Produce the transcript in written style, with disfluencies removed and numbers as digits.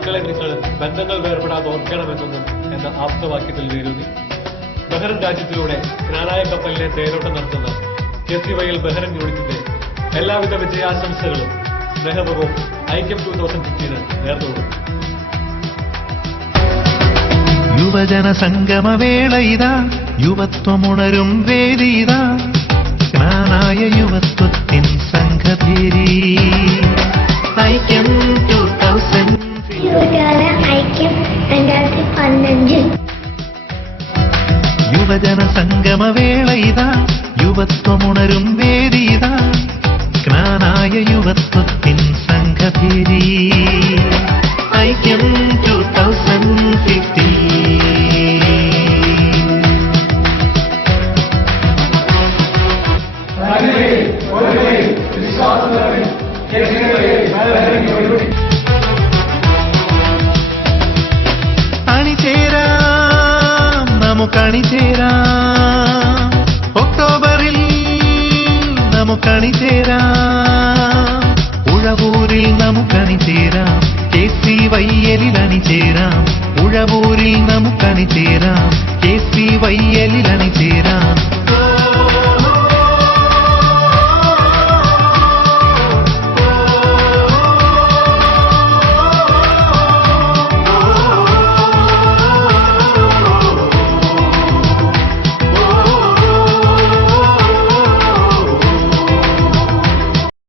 മക്കളെ നിങ്ങൾ ബന്ധങ്ങൾ വേർപെടാതെ ഓർക്കണമെന്നൊന്നും എന്ന ആപ്തവാക്യത്തിൽ വേരൂന്നി ബഹ്റൈൻ രാജ്യത്തിലൂടെ ജ്ഞാനായ കപ്പലിനെ തേരോട്ടം നടത്തുന്ന KCYL ബഹ്റൈൻ യൂണിറ്റിന്റെ എല്ലാവിധ വിജയാശംസകളും സ്നേഹപൂർവ്വം ഐക്യം 2015 നേർന്നുകൊടുക്കും. യുവജന സംഗമവേള ഇതാ, യുവത്വമുണരും വേദി ഇതാ, ജ്ഞാനായ യുവത്വത്തിൻ സംഘഭേരി ഐക്യം 2015. ഐക്യം 2015. യുവജന സംഗമവേള ഇതാ, യുവത്വമുണരും വേദി ഇതാ, ജ്ഞാനായ യുവത്വത്തിൻ സംഘഭേരി ഐക്യം 2015. അണിചേരാം, നമുക്കണിചേരാം, ഒക്ടോബറിൽ നമുക്കണിചേരാം, ഉഴവൂരിൽ നമുക്കണിചേരാം, KCYL അണിചേരാം, ഉഴവൂരിൽ നമുക്കണിചേരാം, KCYL അണിചേരാം.